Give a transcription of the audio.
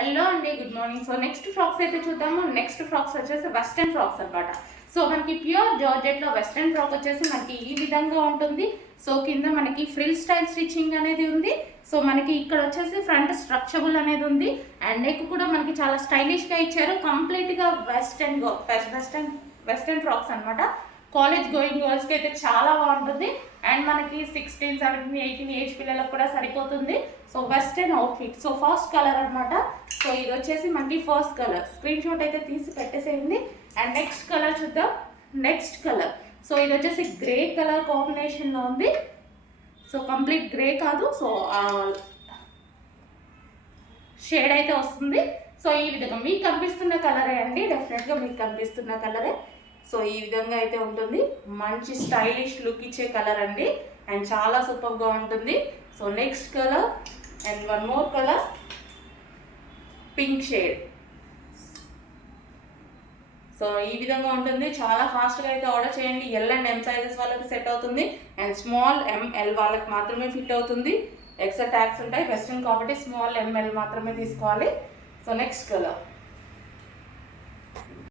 Hello అండి, good morning. So next frocks అయితే చూద్దాము. నెక్స్ట్ ఫ్రాక్స్ వచ్చేసి వెస్ట్రన్ ఫ్రాక్స్ అనమాట. సో మనకి ప్యూర్ జార్జెట్లో వెస్ట్రన్ ఫ్రాక్ వచ్చేసి మనకి ఈ విధంగా ఉంటుంది. సో కింద మనకి ఫ్రిల్ స్టైల్ స్టిచ్చింగ్ అనేది ఉంది. సో మనకి ఇక్కడ వచ్చేసి ఫ్రంట్ స్ట్రక్చబుల్ అనేది ఉంది. అండ్ నెక్ కూడా మనకి చాలా స్టైలిష్గా ఇచ్చారు. కంప్లీట్గా వెస్ట్రన్ ఫ్రాక్స్ అనమాట. కాలేజ్ గోయింగ్ గర్ల్స్కి అయితే చాలా బాగుంటుంది. అండ్ మనకి 16, 17, 18 ఏజ్ పిల్లలకు కూడా సరిపోతుంది. So western outfit. So first colour అనమాట. సో ఇది వచ్చేసి మనకి ఫస్ట్ కలర్. స్క్రీన్ షాట్ అయితే తీసి పెట్టేసేయండి. అండ్ నెక్స్ట్ కలర్ చూద్దాం. నెక్స్ట్ కలర్ సో ఇది వచ్చేసి గ్రే కలర్ కాంబినేషన్లో ఉంది. సో కంప్లీట్ గ్రే కాదు, సో షేడ్ అయితే వస్తుంది. సో ఈ విధంగా మీకు కనిపిస్తున్న కలరే అండి, డెఫినెట్గా మీకు కనిపిస్తున్న కలరే. సో ఈ విధంగా అయితే ఉంటుంది. మంచి స్టైలిష్ లుక్ ఇచ్చే కలర్ అండి. అండ్ చాలా సూపర్గా ఉంటుంది. So next colour and one more colour, pink shade. So ఈ విధంగా ఉంటుంది. చాలా ఫాస్ట్గా అయితే ఆర్డర్ చేయండి. ఎల్ అండ్ ఎం సైజెస్ వాళ్ళకి సెట్ అవుతుంది. అండ్ స్మాల్ ఎంఎల్ వాళ్ళకి మాత్రమే ఫిట్ అవుతుంది. ఎక్స్ట్రా ట్యాగ్స్ ఉంటాయి. వెస్ట్రన్ కాబట్టి స్మాల్ ఎంఎల్ మాత్రమే తీసుకోవాలి. So next colour